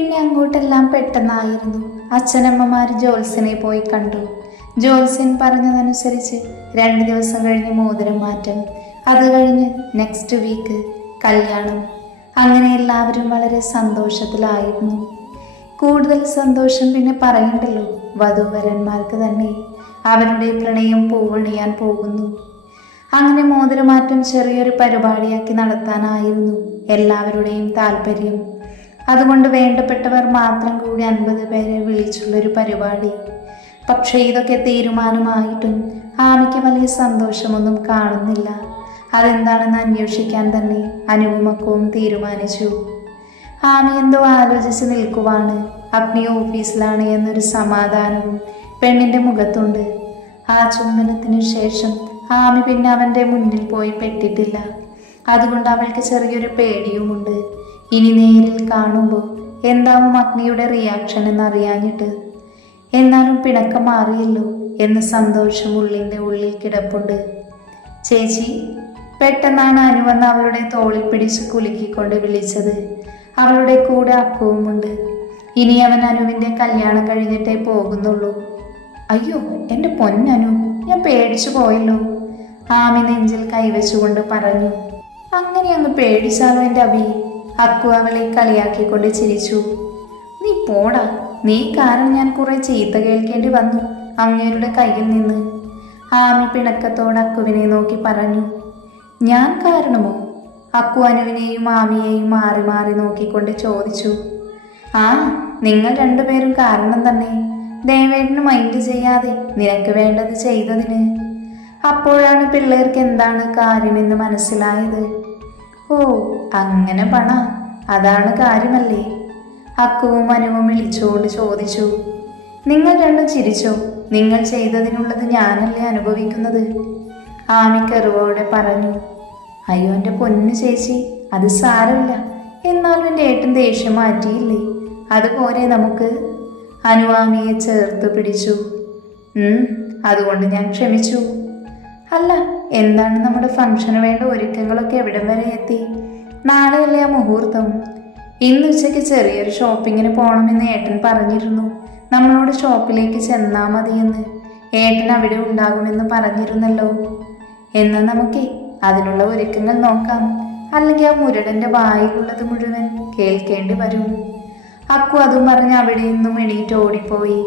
പിന്നെ അങ്ങോട്ടെല്ലാം പെട്ടെന്നായിരുന്നു. അച്ഛനമ്മമാർ ജോത്സ്യനെ പോയി കണ്ടു. ജോത്സ്യൻ പറഞ്ഞതനുസരിച്ച് 2 ദിവസം കഴിഞ്ഞ് മോതിരം മാറ്റം, അത് കഴിഞ്ഞ് നെക്സ്റ്റ് വീക്ക് കല്യാണം. അങ്ങനെ എല്ലാവരും വളരെ സന്തോഷത്തിലായിരുന്നു. കൂടുതൽ സന്തോഷം പിന്നെ പറയണ്ടല്ലോ, വധൂവരന്മാർക്ക് തന്നെ. അവരുടെ പ്രണയം പൂവണിയാൻ പോകുന്നു. അങ്ങനെ മോതിരമാറ്റം ചെറിയൊരു പരിപാടിയാക്കി നടത്താനായിരുന്നു എല്ലാവരുടെയും താല്പര്യം. അതുകൊണ്ട് വേണ്ടപ്പെട്ടവർ മാത്രം കൂടി 50 പേരെ വിളിച്ചുള്ളൊരു പരിപാടി. പക്ഷേ ഇതൊക്കെ തീരുമാനമായിട്ടും ആമിക്ക് വലിയ സന്തോഷമൊന്നും കാണുന്നില്ല. അതെന്താണെന്ന് അന്വേഷിക്കാൻ തന്നെ അനുപമക്കവും തീരുമാനിച്ചു. ആമി എന്തോ ആലോചിച്ച് നിൽക്കുവാണ്. അഗ്നി ഓഫീസിലാണ് എന്നൊരു സമാധാനവും പെണ്ണിന്റെ മുഖത്തുണ്ട്. ആ ചുംബനത്തിനു ശേഷം ആമി പിന്നെ അവന്റെ മുന്നിൽ പോയി പെട്ടിട്ടില്ല. അതുകൊണ്ട് അവൾക്ക് ചെറിയൊരു പേടിയുമുണ്ട്. ഇനി നേരിൽ കാണുമ്പോൾ എന്താവും അഗ്നിയുടെ റിയാക്ഷൻ എന്നറിയാഞ്ഞിട്ട്. എന്നാലും പിണക്കം മാറിയല്ലോ എന്ന് സന്തോഷം ഉള്ളിൻ്റെ ഉള്ളിൽ കിടപ്പുണ്ട്. ചേച്ചി, പെട്ടെന്നാണ് അനു വന്ന് അവളുടെ തോളിൽ പിടിച്ച് കുലുക്കിക്കൊണ്ട് വിളിച്ചത്. അവളുടെ കൂടെ അക്കുവുമുണ്ട്. ഇനി അവൻ അനുവിൻ്റെ കല്യാണം കഴിഞ്ഞിട്ടേ പോകുന്നുള്ളൂ. അയ്യോ എൻ്റെ പൊന്നനു, ഞാൻ പേടിച്ചു പോയല്ലോ, ആമി നെഞ്ചിൽ കൈവച്ചുകൊണ്ട് പറഞ്ഞു. അങ്ങനെ അങ്ങ് പേടിച്ചാലോ എൻ്റെ അബി? അക്കു അവളെ കളിയാക്കിക്കൊണ്ട് ചിരിച്ചു. നീ പോടാ, നീ കാരണം ഞാൻ കുറെ ചീത്ത കേൾക്കേണ്ടി വന്നു അങ്ങേരുടെ കയ്യിൽ നിന്ന്. ആമി പിണക്കത്തോട് അക്കുവിനെ നോക്കി പറഞ്ഞു. ഞാൻ കാരണമോ? അക്കു അനുവിനെയും ആമിയെയും മാറി മാറി നോക്കിക്കൊണ്ട് ചോദിച്ചു. ആ, നിങ്ങൾ രണ്ടുപേരും കാരണം തന്നെ. ദേവേട്ടന് മൈൻഡ് ചെയ്യാതെ നിനക്ക് വേണ്ടത് ചെയ്തതിന്. അപ്പോഴാണ് പിള്ളേർക്ക് എന്താണ് കാര്യമെന്ന് മനസ്സിലായത്. ഓ അങ്ങനെ പണ, അതാണ് കാര്യമല്ലേ? അക്കുവും അനുവും വിളിച്ചുകൊണ്ട് ചോദിച്ചു. നിങ്ങൾ രണ്ടും ചിരിച്ചോ? നിങ്ങൾ ചെയ്തതിനുള്ളത് ഞാനല്ലേ അനുഭവിക്കുന്നത്? ആമി കെറുവോടെ പറഞ്ഞു. അയ്യോ എൻ്റെ പൊന്നു ചേച്ചി, അത് സാരമില്ല. എന്നാലും എൻ്റെ ഏട്ടൻ ദേഷ്യം മാറ്റിയില്ലേ, അതുപോലെ നമുക്ക്. അനു ആമിയെ ചേർത്ത് പിടിച്ചു. അതുകൊണ്ട് ഞാൻ ക്ഷമിച്ചു. അല്ല, എന്താണ് നമ്മുടെ ഫംഗ്ഷന് വേണ്ട ഒരുക്കങ്ങളൊക്കെ എവിടം വരെ എത്തി? നാളെയല്ലേ ആ മുഹൂർത്തം? ഇന്ന് ഉച്ചയ്ക്ക് ചെറിയൊരു ഷോപ്പിങ്ങിന് പോകണമെന്ന് ഏട്ടൻ പറഞ്ഞിരുന്നു. നമ്മളോട് ഷോപ്പിലേക്ക് ചെന്നാൽ മതിയെന്ന്. ഏട്ടൻ അവിടെ ഉണ്ടാകുമെന്ന് പറഞ്ഞിരുന്നല്ലോ. എന്നാൽ നമുക്ക് അതിനുള്ള ഒരുക്കങ്ങൾ നോക്കാം. അല്ലെങ്കിൽ ആ മുരടൻ്റെ വായിലുള്ളത് മുഴുവൻ കേൾക്കേണ്ടി വരും. അക്കു അതും പറഞ്ഞ് അവിടെ നിന്നും എണീറ്റ് ഓടിപ്പോയി.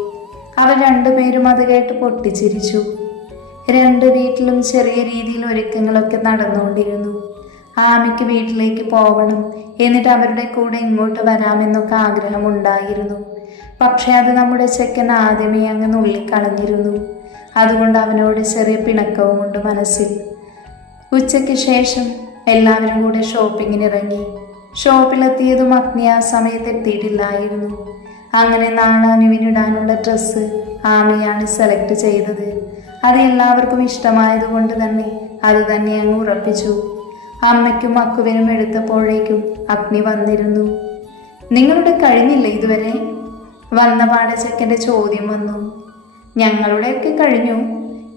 അവർ രണ്ടുപേരും അത് കേട്ട് പൊട്ടിച്ചിരിച്ചു. 2 വീട്ടിലും ചെറിയ രീതിയിൽ ഒരുക്കങ്ങളൊക്കെ നടന്നുകൊണ്ടിരുന്നു. ആമിക്ക് വീട്ടിലേക്ക് പോകണം, എന്നിട്ട് അവരുടെ കൂടെ ഇങ്ങോട്ട് വരാമെന്നൊക്കെ ആഗ്രഹമുണ്ടായിരുന്നു. പക്ഷെ അത് നമ്മുടെ ചെക്കൻ ആദ്യമേ അങ്ങ് നുള്ളിക്കളഞ്ഞിരുന്നു. അതുകൊണ്ട് അവനോട് ചെറിയ പിണക്കവുമുണ്ട് മനസ്സിൽ. ഉച്ചയ്ക്ക് ശേഷം എല്ലാവരും കൂടെ ഷോപ്പിങ്ങിനിറങ്ങി. ഷോപ്പിലെത്തിയതും അഗ്നി ആ സമയത്ത് എത്തിയിട്ടില്ലായിരുന്നു. അങ്ങനെ നാളെ അനുവിനിടാനുള്ള ഡ്രസ്സ് ആമിയാണ് സെലക്ട് ചെയ്തത്. അത് എല്ലാവർക്കും ഇഷ്ടമായതുകൊണ്ട് തന്നെ അത് തന്നെ അങ്ങ് ഉറപ്പിച്ചു. അമ്മയ്ക്കും അക്കുവിനും എടുത്തപ്പോഴേക്കും അഗ്നി വന്നിരുന്നു. നിങ്ങളുടെ കഴിഞ്ഞില്ല ഇതുവരെ? വന്ന പാടെ ചെക്കൻ്റെ ചോദ്യം വന്നു. ഞങ്ങളുടെയൊക്കെ കഴിഞ്ഞു,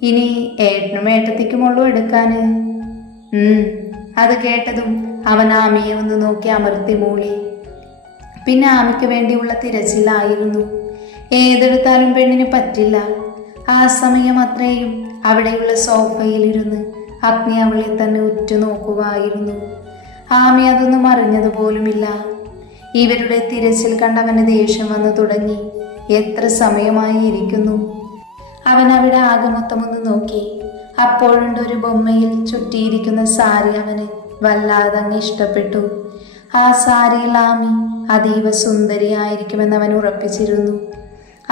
ഇനി ഏട്ടനും ഏട്ടത്തിക്കുമുള്ളൂ എടുക്കാന്. അത് കേട്ടതും അവൻ ആമിയെ ഒന്ന് നോക്കി അമർത്തി മൂളി. പിന്നെ ആമിക്ക് വേണ്ടിയുള്ള തിരച്ചിലായിരുന്നു. ഏതെടുത്താലും പെണ്ണിന് പറ്റില്ല. ആ സമയം അത്രയും അവിടെയുള്ള സോഫയിലിരുന്ന് അഗ്നി അവളെ തന്നെ ഉറ്റുനോക്കുവായിരുന്നു. ആമി അതൊന്നും അറിഞ്ഞതുപോലുമില്ല. ഇവരുടെ തിരച്ചിൽ കണ്ടവന് ദേഷ്യം വന്നു തുടങ്ങി. എത്ര സമയമായി ഇരിക്കുന്നു? അവൻ അവിടെ ആകെ മൊത്തമൊന്ന് നോക്കി. അപ്പോഴുണ്ട് ഒരു ബൊമ്മയിൽ ചുറ്റിയിരിക്കുന്ന സാരി അവന് വല്ലാതെ അങ്ങ് ഇഷ്ടപ്പെട്ടു. ആ സാരിയിൽ ആമി അതീവ സുന്ദരിയായിരിക്കുമെന്ന് അവൻ ഉറപ്പിച്ചിരുന്നു.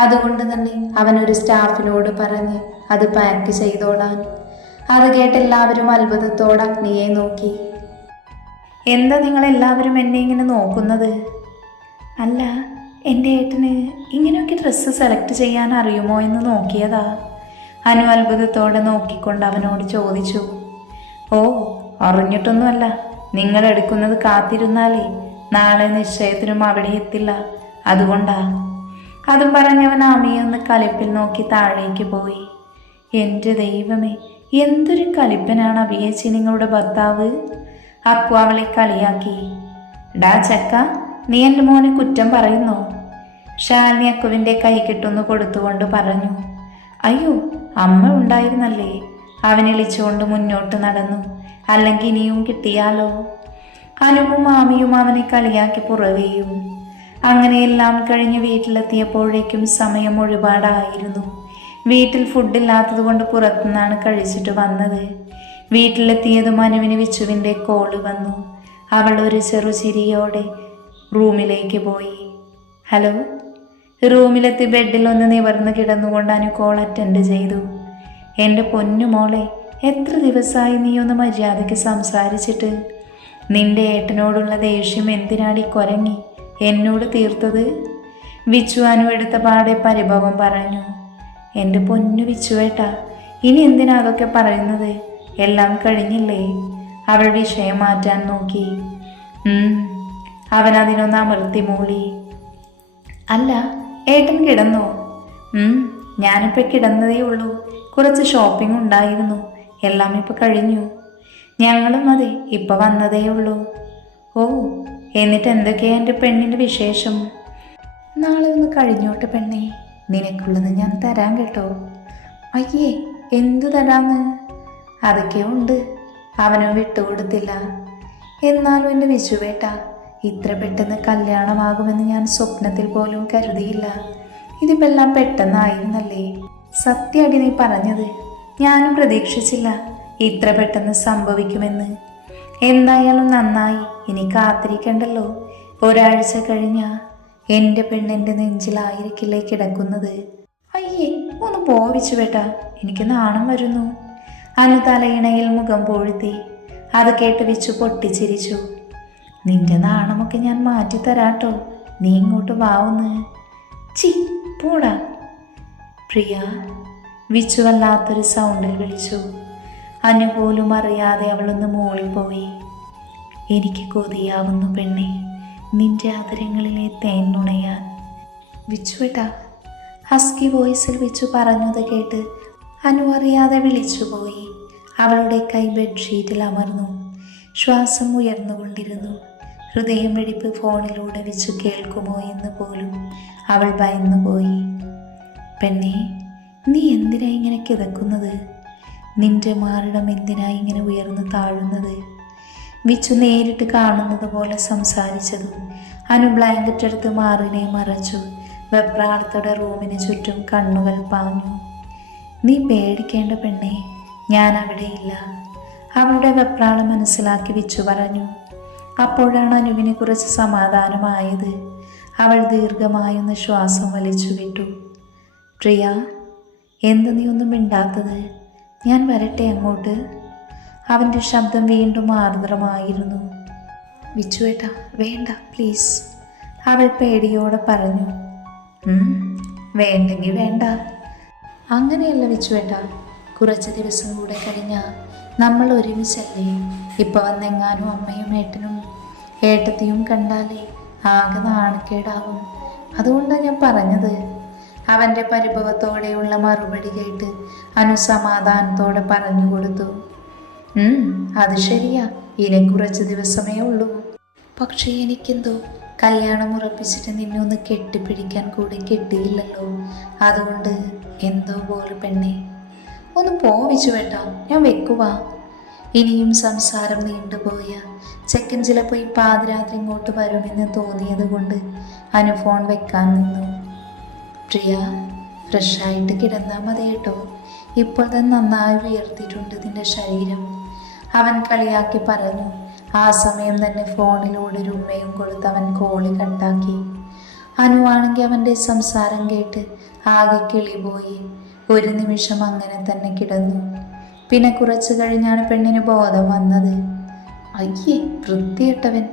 അതുകൊണ്ട് തന്നെ അവനൊരു സ്റ്റാഫിനോട് പറഞ്ഞ് അത് പാക്ക് ചെയ്തോളാൻ. അത് കേട്ട് എല്ലാവരും അത്ഭുതത്തോടെ അഗ്നിയെ നോക്കി. എന്താ നിങ്ങളെല്ലാവരും എന്നെ ഇങ്ങനെ നോക്കുന്നത്? അല്ല, എൻ്റെ ഏട്ടന് ഇങ്ങനെയൊക്കെ ഡ്രസ്സ് സെലക്ട് ചെയ്യാൻ അറിയുമോ എന്ന് നോക്കിയതാ. അനു അത്ഭുതത്തോടെ നോക്കിക്കൊണ്ട് അവനോട് ചോദിച്ചു. ഓ, അറിഞ്ഞിട്ടൊന്നുമല്ല. നിങ്ങൾ എടുക്കുന്നത് കാത്തിരുന്നാലേ നാളെ നിശ്ചയത്തിനും അവിടെ എത്തില്ല, അതുകൊണ്ടാ. അതും പറഞ്ഞവൻ ആമിയെ ഒന്ന് കലിപ്പിൽ നോക്കി താഴേക്ക് പോയി. എൻ്റെ ദൈവമേ, എന്തൊരു കലിപ്പനാണ് അഭിയേച്ചി നിങ്ങളുടെ ഭർത്താവ്. അക്കു അവളെ കളിയാക്കി. ഡാ ചക്ക, നീ എൻ്റെ മോനെ കുറ്റം പറയുന്നോ? ശാലിനി അക്കുവിൻ്റെ കൈ കിട്ടുന്നു കൊടുത്തുകൊണ്ട് പറഞ്ഞു. അയ്യോ, അമ്മ ഉണ്ടായിരുന്നല്ലേ. അവൻ ഇളിച്ചുകൊണ്ട് മുന്നോട്ട് നടന്നു. അല്ലെങ്കിൽ ഇനിയും കിട്ടിയാലോ? അനുവും മാമിയും അവനെ കളിയാക്കി പുറകെയും. അങ്ങനെയെല്ലാം കഴിഞ്ഞ് വീട്ടിലെത്തിയപ്പോഴേക്കും സമയം ഒരുപാടായിരുന്നു. വീട്ടിൽ ഫുഡില്ലാത്തത് കൊണ്ട് പുറത്തുനിന്നാണ് കഴിച്ചിട്ട് വന്നത്. വീട്ടിലെത്തിയതും അനുവിന് വിച്ചുവിൻ്റെ കോള് വന്നു. അവൾ ഒരു ചെറുചിരിയോടെ റൂമിലേക്ക് പോയി. ഹലോ. റൂമിലെത്തി ബെഡിലൊന്ന് നിവർന്ന് കിടന്നുകൊണ്ട് അനു കോൾ അറ്റൻഡ് ചെയ്തു. എൻ്റെ പൊന്നു മോളെ, എത്ര ദിവസമായി നീ ഒന്ന് മര്യാദയ്ക്ക് സംസാരിച്ചിട്ട്? നിന്റെ ഏട്ടനോടുള്ള ദേഷ്യം എന്തിനാടി കൊരങ്ങി എന്നോട് തീർത്തത്? വിച്ചു അനു എടുത്ത പാടെ പരിഭവം പറഞ്ഞു. എൻ്റെ പൊന്നു വിച്ചുവേട്ടാ, ഇനി എന്തിനാ അതൊക്കെ പറയുന്നത്? എല്ലാം കഴിഞ്ഞില്ലേ? അവൾ വിഷയം മാറ്റാൻ നോക്കി. അവൻ അതിനൊന്ന് അമർത്തി മൂളി. അല്ല, ഏട്ടൻ കിടന്നോ? ഞാനിപ്പോൾ കിടന്നതേ ഉള്ളൂ. കുറച്ച് ഷോപ്പിംഗ് ഉണ്ടായിരുന്നു. എല്ലാം ഇപ്പോൾ കഴിഞ്ഞു. ഞങ്ങളും അതെ, ഇപ്പോൾ വന്നതേ ഉള്ളൂ. ഓ, എന്നിട്ട് എന്തൊക്കെയാ എൻ്റെ പെണ്ണിൻ്റെ വിശേഷം? നാളെ ഒന്ന് കഴിഞ്ഞോട്ട് പെണ്ണേ, നിനക്കുള്ളത് ഞാൻ തരാം കേട്ടോ. അയ്യേ, എന്തു തരാന്ന്? അതൊക്കെ ഉണ്ട്. അവനും വിട്ടുകൊടുത്തില്ല. എന്നാലും എൻ്റെ വിശുവേട്ട, ഇത്ര പെട്ടെന്ന് കല്യാണമാകുമെന്ന് ഞാൻ സ്വപ്നത്തിൽ പോലും കരുതിയില്ല. ഇതിപ്പോൾ എല്ലാം പെട്ടെന്നായിരുന്നല്ലേ. സത്യമായിട്ട് നീ പറഞ്ഞത്. ഞാനും പ്രതീക്ഷിച്ചില്ല ഇത്ര പെട്ടെന്ന് സംഭവിക്കുമെന്ന്. എന്തായാലും നന്നായി. ഇനി കാത്തിരിക്കണ്ടല്ലോ. ഒരാഴ്ച കഴിഞ്ഞാ എൻ്റെ പെണ്ണിൻ്റെ നെഞ്ചിലായിരിക്കില്ലേ കിടക്കുന്നത്. അയ്യേ, ഒന്ന് പോവിച്ചു വേട്ടാ, എനിക്ക് നാണം വരുന്നു. അനു തലയിണയിൽ മുഖം പൊഴുത്തി. അത് കേട്ട് വിച്ചു പൊട്ടിച്ചിരിച്ചു. നിന്റെ നാണമൊക്കെ ഞാൻ മാറ്റിത്തരാട്ടോ, നീ ഇങ്ങോട്ട് വാവുന്ന്. ചി പോടാ. പ്രിയ, വിച്ചു വല്ലാത്തൊരു സൗണ്ടിൽ വിളിച്ചു. അനു പോലും അറിയാതെ അവളൊന്ന് മൂളിപ്പോയി. എനിക്ക് കൊതിയാവുന്നു പെണ്ണെ, നിന്റെ ആദരങ്ങളിലെ തേൻ നുണയാൻ. വിച്ചുവേട്ടാ, ഹസ്കി വോയിസിൽ വിച്ചു പറഞ്ഞത് കേട്ട് അനു അറിയാതെ വിളിച്ചുപോയി. അവളുടെ കൈ ബെഡ്ഷീറ്റിൽ അമർന്നു. ശ്വാസം ഉയർന്നുകൊണ്ടിരുന്നു. ഹൃദയം വെടിപ്പ് ഫോണിലൂടെ വെച്ച് കേൾക്കുമോ എന്ന് പോലും അവൾ ഭയന്നുപോയി. പെണ്ണെ, നീ എന്തിനാ ഇങ്ങനെ കിതക്കുന്നത്? നിന്റെ മാറിടം എന്തിനാ ഇങ്ങനെ ഉയർന്നു താഴുന്നത്? വിച്ചു നേരിട്ട് കാണുന്നത് പോലെ സംസാരിച്ചതും അനു ബ്ലാങ്കറ്റ് എടുത്ത് മാറിനെ മറച്ചു. വെപ്രാളത്തോടെ റൂമിന് ചുറ്റും കണ്ണുകൾ പാഞ്ഞു. നീ പേടിക്കേണ്ട പെണ്ണെ, ഞാൻ അവിടെയില്ല. അവളുടെ വെപ്രാളം മനസ്സിലാക്കി വിച്ചു പറഞ്ഞു. അപ്പോഴാണ് അനുവിനെ കുറിച്ച് സമാധാനമായത്. അവൾ ദീർഘമായൊന്ന് ശ്വാസം വലിച്ചു വിട്ടു. പ്രിയ, എന്ത് നീ ഒന്നും മിണ്ടാത്തത്? ഞാൻ വരട്ടെ അങ്ങോട്ട്? അവൻ്റെ ശബ്ദം വീണ്ടും ആർദ്രമായിരുന്നു. വിച്ചുവേട്ടാ, വേണ്ട പ്ലീസ്, അവൾ പേടിയോടെ പറഞ്ഞു. വേണ്ടെങ്കിൽ വേണ്ട. അങ്ങനെയല്ല വിച്ചുവേട്ടാ, കുറച്ച് ദിവസം കൂടെ കഴിഞ്ഞാൽ നമ്മൾ ഒരുമിച്ചല്ലേ. ഇപ്പം വന്നെങ്ങാനും അമ്മയും ഏട്ടനും ഏട്ടത്തിയും കണ്ടാലേ ആകെ നാണക്കേടാകും. അതുകൊണ്ടാണ് ഞാൻ പറഞ്ഞത്. അവൻ്റെ പരിഭവത്തോടെയുള്ള മറുപടി കേട്ട് അനു സമാധാനത്തോടെ പറഞ്ഞു കൊടുത്തു. അത് ശരിയാ, ഇനി കുറച്ച് ദിവസമേ ഉള്ളൂ. പക്ഷേ എനിക്കെന്തോ കല്യാണം ഉറപ്പിച്ചിട്ട് നിന്നെ ഒന്ന് കെട്ടിപ്പിടിക്കാൻ കൂടി കിട്ടിയില്ലല്ലോ. അതുകൊണ്ട് എന്തോ പോലെ പെണ്ണെ. ഒന്ന് പോവിച്ചു വേട്ടാ, ഞാൻ വെക്കുവാ. ഇനിയും സംസാരം നീണ്ടുപോയ ചെക്കൻ ചിലപ്പോൾ ഈ പാതിരാത്രി ഇങ്ങോട്ട് വരുമെന്ന് തോന്നിയത് കൊണ്ട് അനു ഫോൺ വെക്കാൻ നിന്നു. പ്രിയ, ഫ്രഷായിട്ട് കിടന്നാൽ മതി കേട്ടോ. ഇപ്പോൾ തന്നെ നന്നായി ഉയർത്തിയിട്ടുണ്ട് നിന്റെ ശരീരം, അവൻ കളിയാക്കി പറഞ്ഞു. ആ സമയം തന്നെ ഫോണിലൂടെ ഒരു ഉമ്മയും കൊടുത്ത് അവൻ കോളി കട്ടാക്കി. അനുവാണെങ്കിൽ അവൻ്റെ സംസാരം കേട്ട് ആകെ കിളിപോയി. ഒരു നിമിഷം അങ്ങനെ തന്നെ കിടന്നു. പിന്നെ കുറച്ച് കഴിഞ്ഞാണ് പെണ്ണിന് ബോധം വന്നത്. അയ്യേ, വൃത്തികെട്ടവൻ,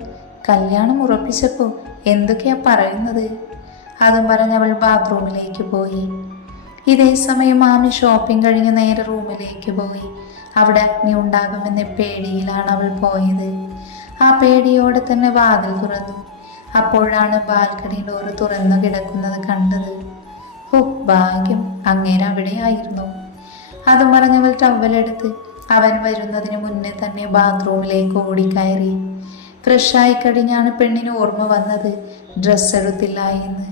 കല്യാണം ഉറപ്പിച്ചപ്പോൾ എന്തൊക്കെയാ പറയുന്നത്? അതും പറഞ്ഞ് അവൾ ബാത്റൂമിലേക്ക് പോയി. ഇതേ സമയം മാമി ഷോപ്പിംഗ് കഴിഞ്ഞ് നേരെ റൂമിലേക്ക് പോയി. അവിടെ അഗ്നി ഉണ്ടാകുമെന്ന പേടിയിലാണ് അവൾ പോയത്. ആ പേടിയോടെ തന്നെ വാതിൽ തുറന്നു. അപ്പോഴാണ് ബാൽക്കണി ഡോറ് തുറന്നു കിടക്കുന്നത് കണ്ടത്. ഓ ഭാഗ്യം, അങ്ങേര് അവിടെയായിരുന്നു. അതും പറഞ്ഞവൾ ടവലെടുത്ത് അവൻ വരുന്നതിന് മുന്നേ തന്നെ ബാത്റൂമിലേക്ക് ഓടിക്കയറി. ഫ്രഷായി കഴിഞ്ഞാണ് പെണ്ണിന് ഓർമ്മ വന്നത് ഡ്രസ്സ് എടുത്തില്ല എന്ന്.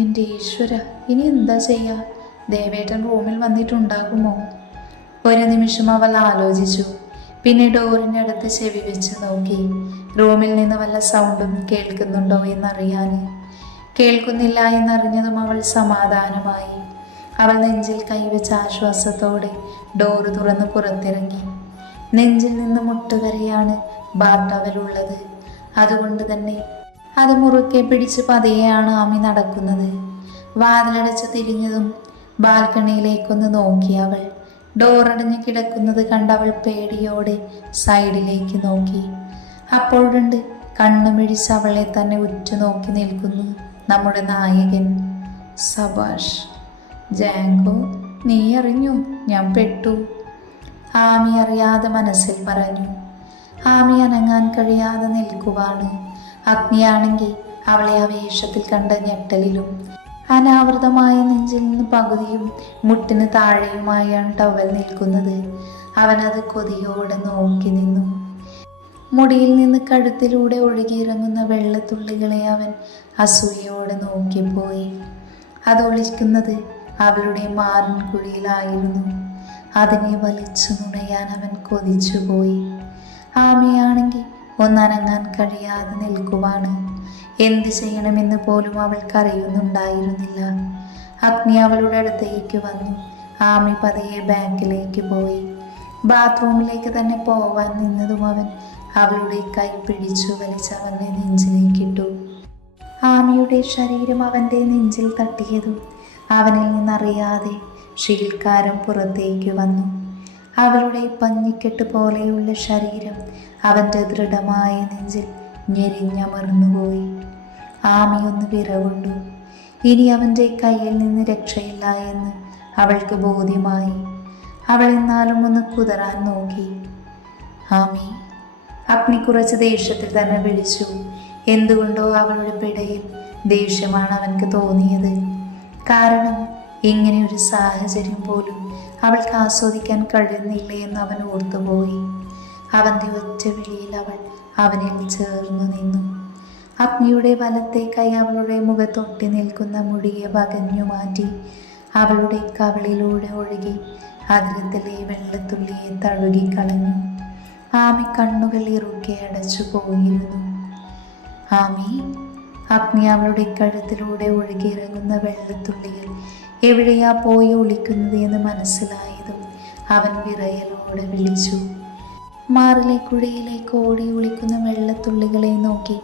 എൻ്റെ ഈശ്വര, ഇനി എന്താ ചെയ്യുക? ദേവേട്ടൻ റൂമിൽ വന്നിട്ടുണ്ടാകുമോ? ഒരു നിമിഷം അവൾ ആലോചിച്ചു. പിന്നെ ഡോറിൻ്റെ അടുത്ത് ചെവി വെച്ച് നോക്കി. റൂമിൽ നിന്ന് വല്ല സൗണ്ടും കേൾക്കുന്നുണ്ടോ എന്നറിയാൻ. കേൾക്കുന്നില്ല എന്നറിഞ്ഞതും അവൾ സമാധാനമായി. അവൾ നെഞ്ചിൽ കൈവച്ച ആശ്വാസത്തോടെ ഡോറ് തുറന്ന് പുറത്തിറങ്ങി. നെഞ്ചിൽ നിന്ന് മുട്ടുവരെയാണ് ബാർട്ടവലുള്ളത്. അതുകൊണ്ട് തന്നെ അത് മുറുക്കെ പിടിച്ച് പതിയെയാണ് ആമി നടക്കുന്നത്. വാതിലടച്ച് തിരിഞ്ഞതും ബാൽക്കണിയിലേക്കൊന്ന് നോക്കി അവൾ. ഡോറടഞ്ഞ് കിടക്കുന്നത് കണ്ടവൾ പേടിയോടെ സൈഡിലേക്ക് നോക്കി. അപ്പോഴുണ്ട് കണ്ണുമിഴിച്ച് അവളെ തന്നെ ഉറ്റുനോക്കി നിൽക്കുന്നു നമ്മുടെ നായകൻ. സബാഷ് ജാങ്കോ, നീ അറിഞ്ഞു ഞാൻ പെട്ടു, ആമി അറിയാതെ മനസ്സിൽ പറഞ്ഞു. ആമി അനങ്ങാൻ കഴിയാതെ നിൽക്കുവാണ്. അഗ്നിയാണെങ്കിൽ അവളെ ആ വേഷത്തിൽ കണ്ട ഞെട്ടലിലും അനാവൃതമായ നെഞ്ചിൽ നിന്ന് പകുതിയും മുട്ടിന് താഴെയുമായാണ് ടവൽ നിൽക്കുന്നത്. അവനത് കൊതിയോടെ നോക്കി നിന്നു. മുടിയിൽ നിന്ന് കഴുത്തിലൂടെ ഒഴുകിയിറങ്ങുന്ന വെള്ളത്തുള്ളികളെ അവൻ അസൂയയോടെ നോക്കിപ്പോയി. അതൊളിക്കുന്നത് അവളുടെ മാറിൻ കുഴിയിലായിരുന്നു. അതിനെ വലിച്ചു നുണയാൻ അവൻ കൊതിച്ചുപോയി. ആമയാണെങ്കിൽ ഒന്നനങ്ങാൻ കഴിയാതെ നിൽക്കുവാണ്. എന്ത് ചെയ്യണമെന്ന് പോലും അവൾക്കറിയുന്നുണ്ടായിരുന്നില്ല. അഗ്നി അവളുടെ അടുത്തേക്ക് വന്നു. ആമി പതിയെ ബാങ്കിലേക്ക് പോയി. ബാത്റൂമിലേക്ക് തന്നെ പോവാൻ നിന്നതും അവൻ അവളുടെ കൈ പിടിച്ചു വലിച്ച് അവൻ്റെ നെഞ്ചിലേക്കിട്ടു. ആമിയുടെ ശരീരം അവൻ്റെ നെഞ്ചിൽ തട്ടിയതും അവനിൽ നിന്നറിയാതെ ശീൽക്കാരം പുറത്തേക്ക് വന്നു. അവളുടെ പഞ്ഞിക്കെട്ട് പോലെയുള്ള ശരീരം അവൻ്റെ ദൃഢമായ നെഞ്ചിൽ ഞെരിഞ്ഞമർന്നുപോയി. ആമി ഒന്ന് വിറകൊണ്ടു. ഇനി അവൻ്റെ കയ്യിൽ നിന്ന് രക്ഷയില്ല എന്ന് അവൾക്ക് ബോധ്യമായി. അവൾ എന്നാലും ഒന്ന് കുതറാൻ നോക്കി. ആമി, അഗ്നി കുറച്ച് ദേഷ്യത്തിൽ തന്നെ വിളിച്ചു. എന്തുകൊണ്ടോ അവളുടെ പിടയിൽ ദേഷ്യമാണ് അവൻക്ക് തോന്നിയത്. കാരണം ഇങ്ങനെ ഒരു സാഹചര്യം പോലും അവൾക്ക് ആസ്വദിക്കാൻ കഴിയുന്നില്ല എന്ന് അവൻ ഓർത്തുപോയി. അവൻ്റെ ഒറ്റ വിളിയിൽ അവൾ അവനിൽ ചേർന്നു നിന്നു. അഗ്നിയുടെ വലത്തെ കൈ അവളുടെ മുഖത്തൊട്ടി നിൽക്കുന്ന മുടിയെ വകഞ്ഞു മാറ്റി അവളുടെ കവിളിലൂടെ ഒഴുകി അതിരത്തിലെ വെള്ളത്തുള്ളിയെ തഴുകിക്കളഞ്ഞു. ആമി കണ്ണുകൾ ഇറുക്കെ അടച്ചു പോയിരുന്നു. ആമി, അഗ്നി അവളുടെ കഴുത്തിലൂടെ ഒഴുകിയിറങ്ങുന്ന വെള്ളത്തുള്ളികൾ എവിടെയാ പോയി ഒളിക്കുന്നത് എന്ന് മനസ്സിലായതും അവൻ വിറയലോടെ വിളിച്ചു. മാറിലെ കുഴിയിലേക്ക് ഓടി ഒളിക്കുന്ന വെള്ളത്തുള്ളികളെ നോക്കി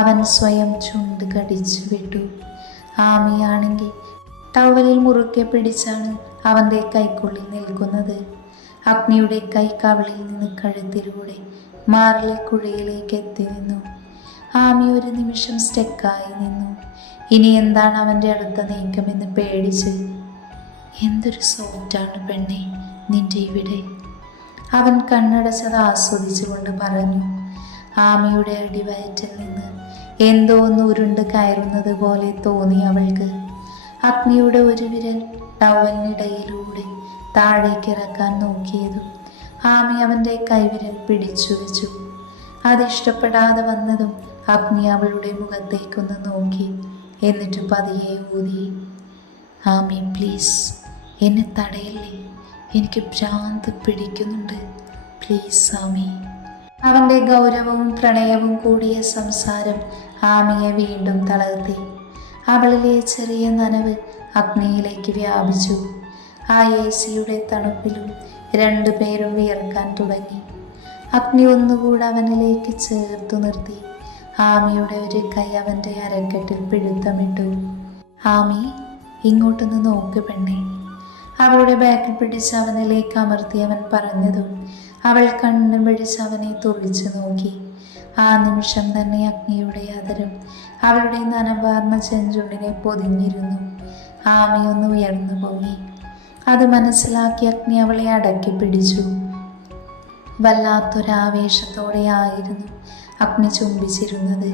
അവൻ സ്വയം ചുണ്ട് കടിച്ചു വിട്ടു. ആമിയാണെങ്കിൽ ടവലിൽ മുറുക്കെ പിടിച്ചാണ് അവൻ്റെ കൈക്കുള്ളിൽ നിൽക്കുന്നത്. അഗ്നിയുടെ കൈ കവിളിൽ നിന്ന് കഴുത്തിലൂടെ മാറിലെ കുഴിയിലേക്ക് എത്തി നിന്നു. ആമി ഒരു നിമിഷം സ്റ്റെക്കായി നിന്നു. ഇനി എന്താണ് അവൻ്റെ അടുത്ത നീക്കമെന്ന് പേടിച്ച്. എന്തൊരു സോഫ്റ്റാണ് പെണ്ണെ നിന്റെ ഇവിടെ, അവൻ കണ്ണടച്ചത് ആസ്വദിച്ചുകൊണ്ട് പറഞ്ഞു. ആമിയുടെ അടിവയറ്റിൽ നിന്ന് എന്തോ ഒന്ന് ഉരുണ്ട് കയറുന്നത് പോലെ തോന്നി അവൾക്ക്. അഗ്നിയുടെ ഒരു വിരൽ ടവലിനിടയിലൂടെ താഴേക്കിറക്കാൻ നോക്കിയതും ആമി അവൻ്റെ കൈവിരൽ പിടിച്ചു വെച്ചു. അതിഷ്ടപ്പെടാതെ വന്നതും അഗ്നി അവളുടെ മുഖത്തേക്കൊന്ന് നോക്കി. എന്നിട്ട് പതിയെ ഊതി. ആമി പ്ലീസ്, എന്നെ തടയല്ലേ, എനിക്ക് ഭ്രാന്ത് പിടിക്കുന്നുണ്ട്, പ്ലീസ് ആമി. അവൻ്റെ ഗൗരവവും പ്രണയവും കൂടിയ സംസാരം ആമിയെ വീണ്ടും തളർത്തി. അവളിലെ ചെറിയ നനവ് അഗ്നിയിലേക്ക് വ്യാപിച്ചു. ആ AC-യുടെ തണുപ്പിലും രണ്ടുപേരും വിയർക്കാൻ തുടങ്ങി. അഗ്നി ഒന്നുകൂടെ അവനിലേക്ക് ചേർത്തു നിർത്തി. ആമിയുടെ ഒരു കൈ അവൻ്റെ അരക്കെട്ടിൽ പിടുത്തമിട്ടു. ആമി, ഇങ്ങോട്ടൊന്ന് നോക്ക് പെണ്ണെ, അവളുടെ ബാക്കിൽ പിടിച്ച് അവനിലേക്ക് അമർത്തി അവൻ പറഞ്ഞതും അവൾ കണ്ണും പിടിച്ച് അവനെ തുറിച്ചു നോക്കി. ആ നിമിഷം തന്നെ അഗ്നിയുടെ അതരം അവളുടെ നനവാർന്ന ചെഞ്ചുണ്ടിനെ പൊതിഞ്ഞിരുന്നു. ആമി ഒന്ന് ഉയർന്നു പോയി. അത് മനസ്സിലാക്കി അഗ്നി അവളെ അടക്കി പിടിച്ചു. വല്ലാത്തൊരാവേശത്തോടെ ആയിരുന്നു അഗ്നി ചുംബിച്ചിരുന്നത്.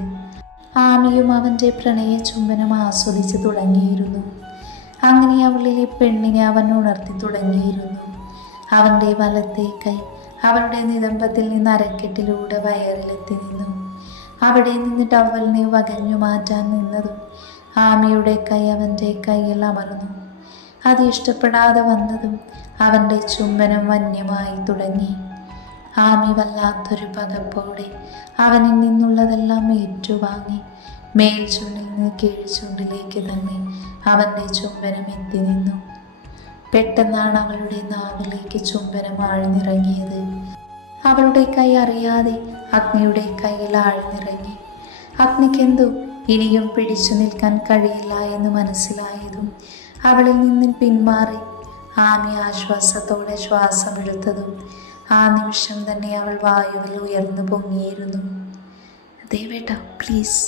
ആമിയും അവൻ്റെ പ്രണയ ചുംബനം ആസ്വദിച്ചു തുടങ്ങിയിരുന്നു. അങ്ങനെ അവളിലെ പെണ്ണിനെ അവൻ ഉണർത്തി തുടങ്ങിയിരുന്നു. അവൻ്റെ വലത്തെ കൈ അവളുടെ നിതംബത്തിൽ നിന്ന് അരക്കെട്ടിലൂടെ വയറിലെത്തി നിന്നു. അവിടെ നിന്ന് ടവലിനെ വകഞ്ഞു മാറ്റാൻ നിന്നതും ആമിയുടെ കൈ അവൻ്റെ കൈയിൽ അമർന്നു. അത് ഇഷ്ടപ്പെടാതെ വന്നതും അവൻ്റെ ചുംബനം വന്യമായി തുടങ്ങി. ആമി വല്ലാത്തൊരു പകപ്പോടെ അവനിൽ നിന്നുള്ളതെല്ലാം ഏറ്റുവാങ്ങി മേൽചുണ്ടിൽ നിന്ന് കീഴ്ചുണ്ടിലേക്ക് തന്നെ അവൻ്റെ ചുംബനം എത്തി നിന്നു. പെട്ടെന്നാണ് അവളുടെ നാവിലേക്ക് ചുംബനം ആഴ്ന്നിറങ്ങിയത്. അവളുടെ കൈ അറിയാതെ അഗ്നിയുടെ കൈയിൽ ആഴ്ന്നിറങ്ങി. അഗ്നിക്കെന്തോ ഇനിയും പിടിച്ചു നിൽക്കാൻ കഴിയില്ല എന്ന് മനസ്സിലായതും അവളിൽ നിന്ന് പിന്മാറി ആമി ആശ്വാസത്തോടെ ശ്വാസമെടുത്തതും ആ നിമിഷം തന്നെ അവൾ വായുവിൽ ഉയർന്നു പൊങ്ങിയിരുന്നു. ദേവേട്ട പ്ലീസ്,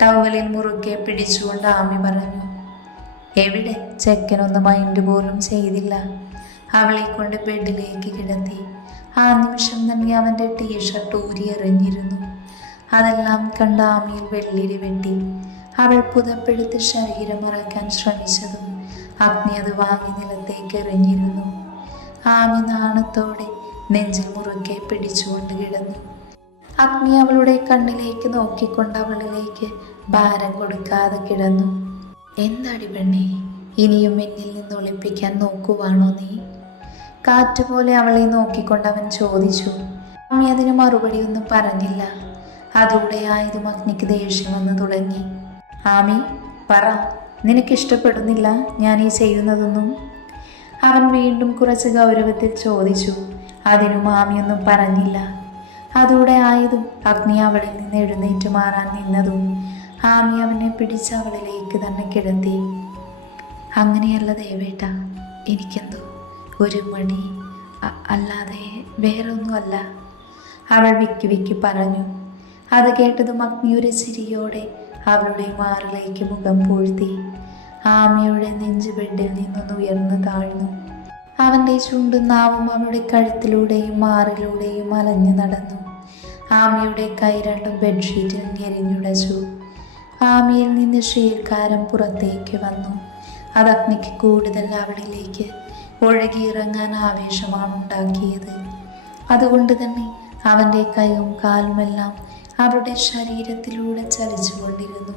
ടവലിൽ മുറുകെ പിടിച്ചുകൊണ്ട് ആമി പറഞ്ഞു. എവിടെ? ചെക്കനൊന്നും മൈൻഡ് പോലും ചെയ്തില്ല. അവളെ കൊണ്ട് ബെഡിലേക്ക് കിടത്തി. ആ നിമിഷം തന്നെ അവൻ്റെ ടീഷർട്ട് ഊരി എറിഞ്ഞിരുന്നു. അതെല്ലാം കണ്ട ആമിയിൽ വെള്ളിരി വെട്ടി. അവൾ പുതപ്പെടുത്ത് ശരീരം മറക്കാൻ ശ്രമിച്ചതും അഗ്നി അത് വാങ്ങി നിലത്തേക്ക് എറിഞ്ഞിരുന്നു. ആമി നാണത്തോടെ നെഞ്ചിൽ മുറുകെ പിടിച്ചുകൊണ്ട് കിടന്നു. അഗ്നി അവളുടെ കണ്ണിലേക്ക് നോക്കിക്കൊണ്ട് അവളിലേക്ക് ഭാരം കൊടുക്കാതെ കിടന്നു. എന്താടി പെണ്ണേ, ഇനിയും എന്നിൽ നിന്ന് ഒളിപ്പിക്കാൻ നോക്കുവാണോ നീ? കാറ്റുപോലെ അവളെ നോക്കിക്കൊണ്ട് അവൻ ചോദിച്ചു. ആമി അതിന് മറുപടി ഒന്നും പറഞ്ഞില്ല. അതോടെ ആയതും അഗ്നിക്ക് ദേഷ്യം വന്നു തുടങ്ങി. ആമി പറ, നിനക്കിഷ്ടപ്പെടുന്നില്ല ഞാൻ ഈ ചെയ്യുന്നതൊന്നും? അവൻ വീണ്ടും കുറച്ച് ഗൗരവത്തിൽ ചോദിച്ചു. അതിനും ആമിയൊന്നും പറഞ്ഞില്ല. അതോടെ ആയതും അഗ്നി അവളിൽ നിന്ന് എഴുന്നേറ്റ് മാറാൻ നിന്നതും ആമി അവനെ പിടിച്ച് അവളിലേക്ക് തന്നെ കിടത്തി. അങ്ങനെയല്ല ദേവേട്ട, എനിക്കെന്തോ ഒരു മടി, അല്ലാതെ വേറെ ഒന്നുമല്ല, അവൾ വിക്കി വിക്കി പറഞ്ഞു. അത് കേട്ടതും അഗ്നി ഒരു ചിരിയോടെ അവളുടെ മാറിലേക്ക് മുഖം പൂഴ്ത്തി. ആമിയുടെ നെഞ്ച് ബെഡിൽ നിന്നൊന്ന് ഉയർന്നു താഴ്ന്നു. അവൻ്റെ ചുണ്ടും നാവും അവളുടെ കഴുത്തിലൂടെയും മാറിലൂടെയും അലഞ്ഞു നടന്നു. ആമിയുടെ കൈ രണ്ടും ബെഡ്ഷീറ്റിൽ ഞെരിഞ്ഞുടച്ചു. ആമിയിൽ നിന്ന് ഷീൽക്കാരം പുറത്തേക്ക് വന്നു. അത് അഗ്നിക്ക് കൂടുതൽ അവളിലേക്ക് ഒഴുകിയിറങ്ങാൻ ആവേശമാണ് ഉണ്ടാക്കിയത്. അതുകൊണ്ട് തന്നെ അവൻ്റെ കൈയും കാലുമെല്ലാം അവളുടെ ശരീരത്തിലൂടെ ചലിച്ചുകൊണ്ടിരുന്നു.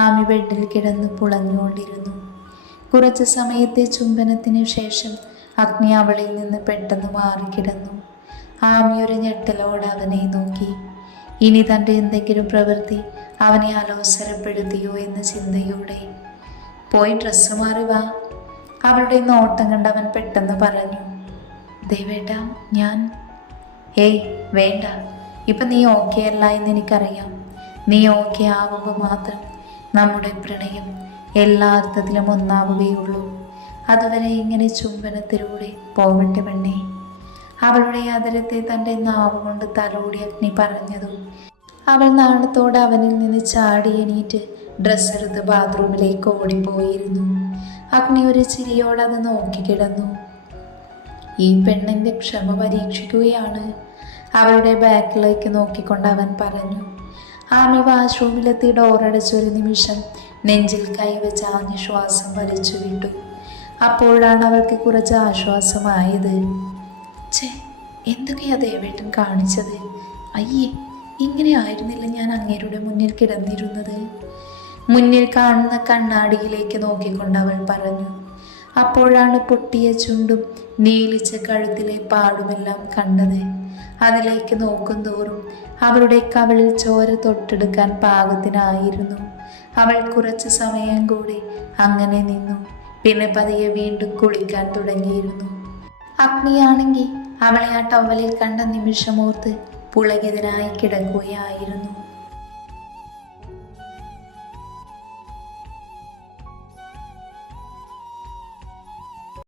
ആമി ബെഡിൽ കിടന്ന് പുളഞ്ഞുകൊണ്ടിരുന്നു. കുറച്ച് സമയത്തെ ചുംബനത്തിന് ശേഷം അഗ്നി അവളിൽ നിന്ന് പെട്ടെന്ന് മാറിക്കിടന്നു. ആമി ഒരു ഞെട്ടലോടെ അവനെ നോക്കി. ഇനി തൻ്റെ എന്തെങ്കിലും പ്രവൃത്തി അവനെ അലോസരപ്പെടുത്തിയോ എന്ന ചിന്തയോടെ. പോയി ഡ്രസ്സ് മാറി വാ, അവളുടെ നോട്ടം കണ്ട് അവൻ പെട്ടെന്ന് പറഞ്ഞു. ദേവേട്ട ഞാൻ ഏയ് വേണ്ട, ഇപ്പം നീ ഓക്കെ അല്ല എന്ന് എനിക്കറിയാം. നീ ഓക്കെ ആവുമ്പോൾ മാത്രം നമ്മുടെ പ്രണയം എല്ലാ അർത്ഥത്തിലും ഒന്നാവുകയുള്ളൂ. അതുവരെ ഇങ്ങനെ ചുംബനത്തിലൂടെ പോവട്ടെ പെണ്ണേ. അവളുടെ ആദരത്തെ തൻ്റെ നാവ് കൊണ്ട് തലോടി അഗ്നി പറഞ്ഞതും അവൾ നാണത്തോടെ അവനിൽ നിന്ന് ചാടി എണീറ്റ് ഡ്രസ്സെടുത്ത് ബാത്റൂമിലേക്ക് ഓടിപ്പോയിരുന്നു. അഗ്നി ഒരു ചിരിയോടെ അത് നോക്കിക്കിടന്നു. ഈ പെണ്ണിൻ്റെ ക്ഷമ പരീക്ഷിക്കുകയാണ്, അവളുടെ ബാക്കിലേക്ക് നോക്കിക്കൊണ്ട് അവൻ പറഞ്ഞു. ആമി വാഷ്റൂമിലെത്തി ഡോറടച്ചൊരു നിമിഷം നെഞ്ചിൽ കൈവച്ച് ആഞ്ഞ ശ്വാസം വലിച്ചു വിട്ടു. അപ്പോഴാണ് അവൾക്ക് കുറച്ച് ആശ്വാസമായത്. ഛേ, എന്തൊക്കെയാ ദേവേട്ടൻ കാണിച്ചത്? അയ്യേ, ഇങ്ങനെ ആയിരുന്നില്ല ഞാൻ അങ്ങേരുടെ മുന്നിൽ കിടന്നിരുന്നത്. മുന്നിൽ കാണുന്ന കണ്ണാടിയിലേക്ക് നോക്കിക്കൊണ്ട് അവൾ പറഞ്ഞു. അപ്പോഴാണ് പൊട്ടിയ ചുണ്ടും നീലിച്ച കഴുത്തിലെ പാടുമെല്ലാം കണ്ടത്. അതിലേക്ക് നോക്കും തോറും അവളുടെ കവിളിൽ ചോര തൊട്ടെടുക്കാൻ പാകത്തിനായിരുന്നു. അവൾ കുറച്ച് സമയം കൂടി അങ്ങനെ നിന്നു. പിന്നെ പതിയെ വീണ്ടും കുളിക്കാൻ തുടങ്ങിയിരുന്നു. അഗ്നിയാണെങ്കിൽ അവളെ ആ ടവലിൽ കണ്ട നിമിഷമോർത്ത് പുളകിതനായി കിടക്കുകയായിരുന്നു.